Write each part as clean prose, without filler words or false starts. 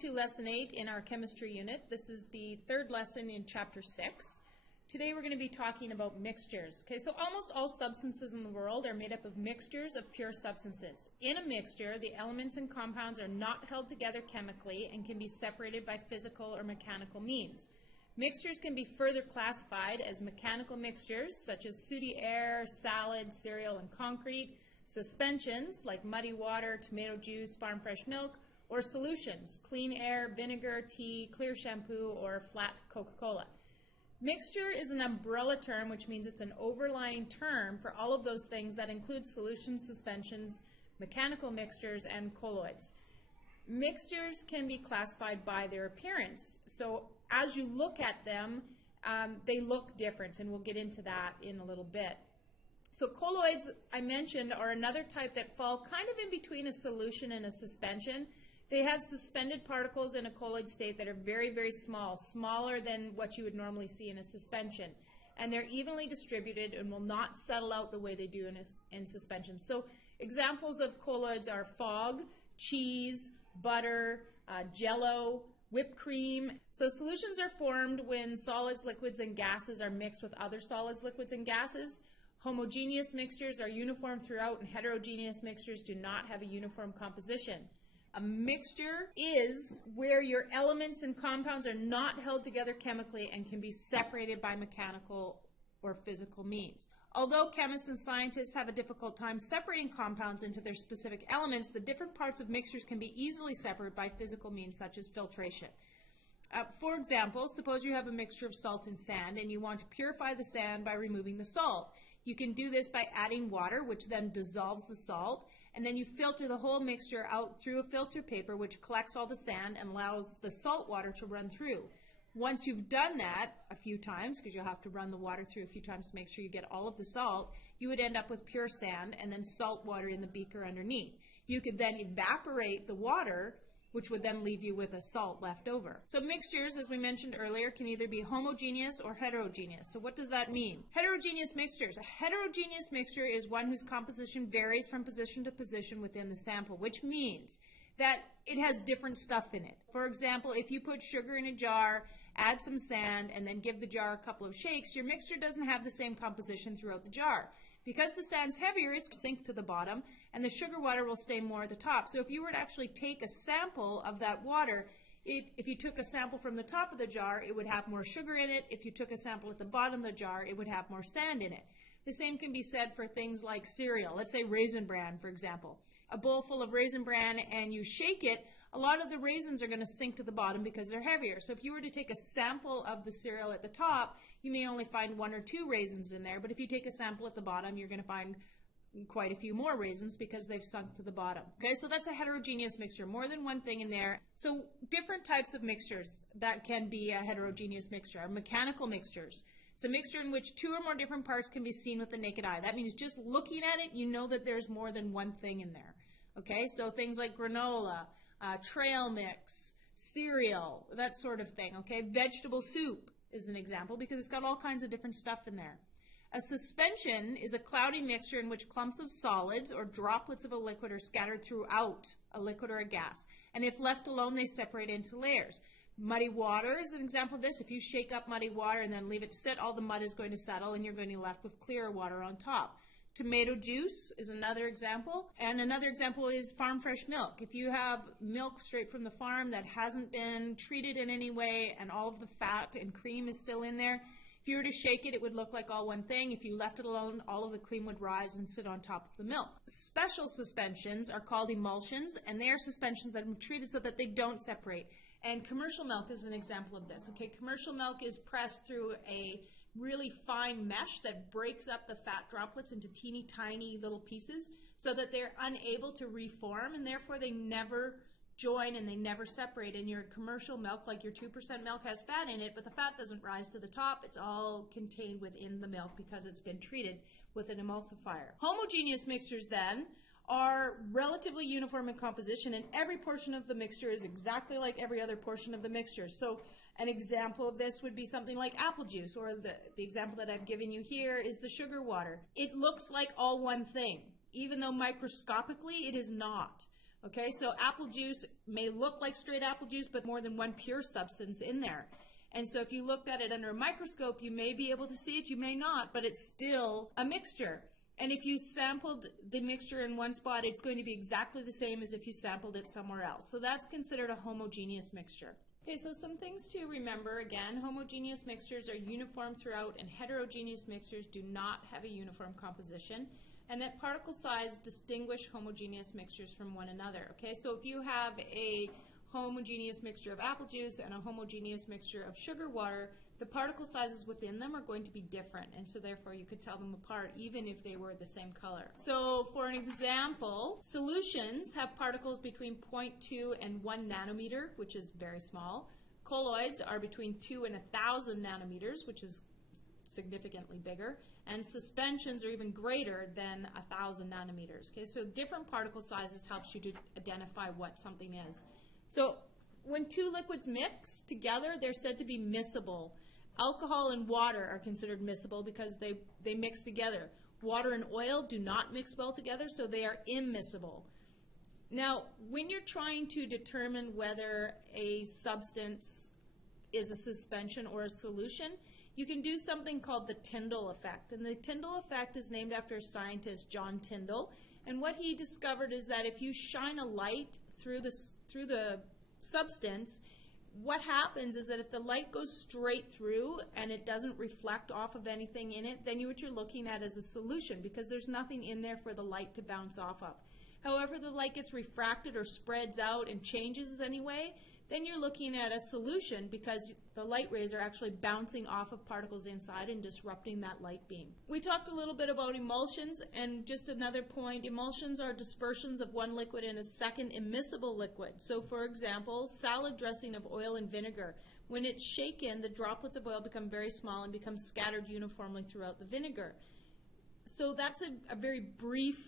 to Lesson 8 in our chemistry unit. This is the third lesson in Chapter 6. Today we're going to be talking about mixtures. Okay, so almost all substances in the world are made up of mixtures of pure substances. In a mixture, the elements and compounds are not held together chemically and can be separated by physical or mechanical means. Mixtures can be further classified as mechanical mixtures, such as sooty air, salad, cereal, and concrete, suspensions, like muddy water, tomato juice, farm fresh milk, or solutions, clean air, vinegar, tea, clear shampoo, or flat Coca-Cola. Mixture is an umbrella term, which means it's an overlying term for all of those things that include solutions, suspensions, mechanical mixtures, and colloids. Mixtures can be classified by their appearance. So as you look at them, they look different, and we'll get into that in a little bit. So colloids, I mentioned, are another type that fall kind of in between a solution and a suspension. They have suspended particles in a colloid state that are very, very small, smaller than what you would normally see in a suspension. And they're evenly distributed and will not settle out the way they do in suspension. So examples of colloids are fog, cheese, butter, jello, whipped cream. So solutions are formed when solids, liquids, and gases are mixed with other solids, liquids, and gases. Homogeneous mixtures are uniform throughout, and heterogeneous mixtures do not have a uniform composition. A mixture is where your elements and compounds are not held together chemically and can be separated by mechanical or physical means. Although chemists and scientists have a difficult time separating compounds into their specific elements, the different parts of mixtures can be easily separated by physical means such as filtration. For example, suppose you have a mixture of salt and sand and you want to purify the sand by removing the salt. You can do this by adding water, which then dissolves the salt, and then you filter the whole mixture out through a filter paper, which collects all the sand and allows the salt water to run through. Once you've done that a few times, because you'll have to run the water through a few times to make sure you get all of the salt, you would end up with pure sand and then salt water in the beaker underneath. You could then evaporate the water, which would then leave you with a salt left over. So mixtures, as we mentioned earlier, can either be homogeneous or heterogeneous. So what does that mean? Heterogeneous mixtures. A heterogeneous mixture is one whose composition varies from position to position within the sample, which means that it has different stuff in it. For example, if you put sugar in a jar, add some sand, and then give the jar a couple of shakes, your mixture doesn't have the same composition throughout the jar. Because the sand's heavier, it's sink to the bottom, and the sugar water will stay more at the top. So if you were to actually take a sample of that water, if you took a sample from the top of the jar, it would have more sugar in it. If you took a sample at the bottom of the jar, it would have more sand in it. The same can be said for things like cereal. Let's say Raisin Bran, for example. A bowl full of Raisin Bran and you shake it, a lot of the raisins are going to sink to the bottom because they're heavier. So if you were to take a sample of the cereal at the top, you may only find 1 or 2 raisins in there. But if you take a sample at the bottom, you're going to find quite a few more raisins because they've sunk to the bottom. Okay, so that's a heterogeneous mixture, more than one thing in there. So different types of mixtures that can be a heterogeneous mixture are mechanical mixtures. It's a mixture in which 2 or more different parts can be seen with the naked eye. That means just looking at it, you know that there's more than one thing in there. Okay, so things like granola, trail mix, cereal, that sort of thing. Okay, vegetable soup is an example because it's got all kinds of different stuff in there. A suspension is a cloudy mixture in which clumps of solids or droplets of a liquid are scattered throughout a liquid or a gas. And if left alone, they separate into layers. Muddy water is an example of this. If you shake up muddy water and then leave it to sit, all the mud is going to settle and you're going to be left with clear water on top. Tomato juice is another example. And another example is farm fresh milk. If you have milk straight from the farm that hasn't been treated in any way and all of the fat and cream is still in there, if you were to shake it, it would look like all one thing. If you left it alone, all of the cream would rise and sit on top of the milk. Special suspensions are called emulsions, and they are suspensions that have been treated so that they don't separate. And commercial milk is an example of this. Okay, commercial milk is pressed through a really fine mesh that breaks up the fat droplets into teeny tiny little pieces so that they're unable to reform, and therefore they never join and they never separate. And your commercial milk, like your 2% milk, has fat in it, but the fat doesn't rise to the top. It's all contained within the milk because it's been treated with an emulsifier. Homogeneous mixtures then are relatively uniform in composition, and every portion of the mixture is exactly like every other portion of the mixture. So an example of this would be something like apple juice, or the example that I've given you here is the sugar water. It looks like all one thing, even though microscopically it is not. Okay, so apple juice may look like straight apple juice, but more than one pure substance in there. And so if you looked at it under a microscope, you may be able to see it, you may not, but it's still a mixture. And if you sampled the mixture in one spot, it's going to be exactly the same as if you sampled it somewhere else. So that's considered a homogeneous mixture. Okay, so some things to remember. Again, homogeneous mixtures are uniform throughout, and heterogeneous mixtures do not have a uniform composition. And that particle size distinguish homogeneous mixtures from one another. Okay, so if you have a homogeneous mixture of apple juice and a homogeneous mixture of sugar water, the particle sizes within them are going to be different, and so therefore you could tell them apart even if they were the same color. So for an example, solutions have particles between 0.2 and 1 nanometer, which is very small. Colloids are between 2 and 1,000 nanometers, which is significantly bigger, and suspensions are even greater than 1,000 nanometers. Okay, so different particle sizes helps you to identify what something is. So when two liquids mix together, they're said to be miscible. Alcohol and water are considered miscible because they mix together. Water and oil do not mix well together, so they are immiscible. Now, when you're trying to determine whether a substance is a suspension or a solution, you can do something called the Tyndall effect. And the Tyndall effect is named after a scientist, John Tyndall. And what he discovered is that if you shine a light through the substance, what happens is that if the light goes straight through and it doesn't reflect off of anything in it, then what you're looking at is a solution because there's nothing in there for the light to bounce off of. However, the light gets refracted or spreads out and changes anyway, then you're looking at a solution because the light rays are actually bouncing off of particles inside and disrupting that light beam. We talked a little bit about emulsions, and just another point, emulsions are dispersions of one liquid in a second immiscible liquid. So for example, salad dressing of oil and vinegar. When it's shaken, the droplets of oil become very small and become scattered uniformly throughout the vinegar. So that's a very brief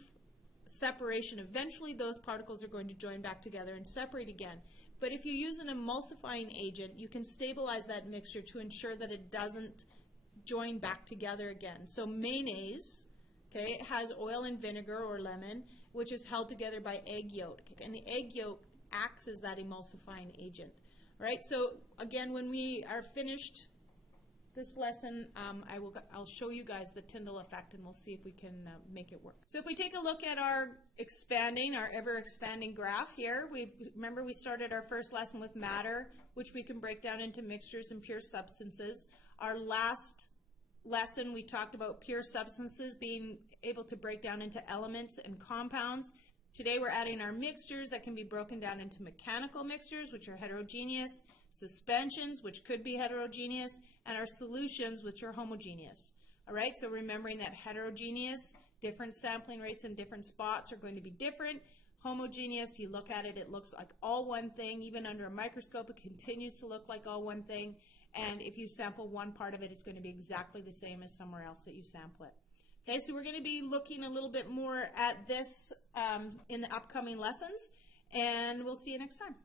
separation. Eventually those particles are going to join back together and separate again. But if you use an emulsifying agent, you can stabilize that mixture to ensure that it doesn't join back together again. So mayonnaise, okay, it has oil and vinegar or lemon, which is held together by egg yolk. And the egg yolk acts as that emulsifying agent. All right, so again, when we are finished this lesson, I'll show you guys the Tyndall effect, and we'll see if we can make it work. So if we take a look at our ever-expanding graph here, remember we started our first lesson with matter, which we can break down into mixtures and pure substances. Our last lesson, we talked about pure substances being able to break down into elements and compounds. Today we're adding our mixtures that can be broken down into mechanical mixtures, which are heterogeneous, suspensions, which could be heterogeneous, and our solutions, which are homogeneous. All right, so remembering that heterogeneous, different sampling rates in different spots are going to be different. Homogeneous, you look at it, it looks like all one thing. Even under a microscope, it continues to look like all one thing. And if you sample one part of it, it's going to be exactly the same as somewhere else that you sample it. Okay, so we're going to be looking a little bit more at this in the upcoming lessons, and we'll see you next time.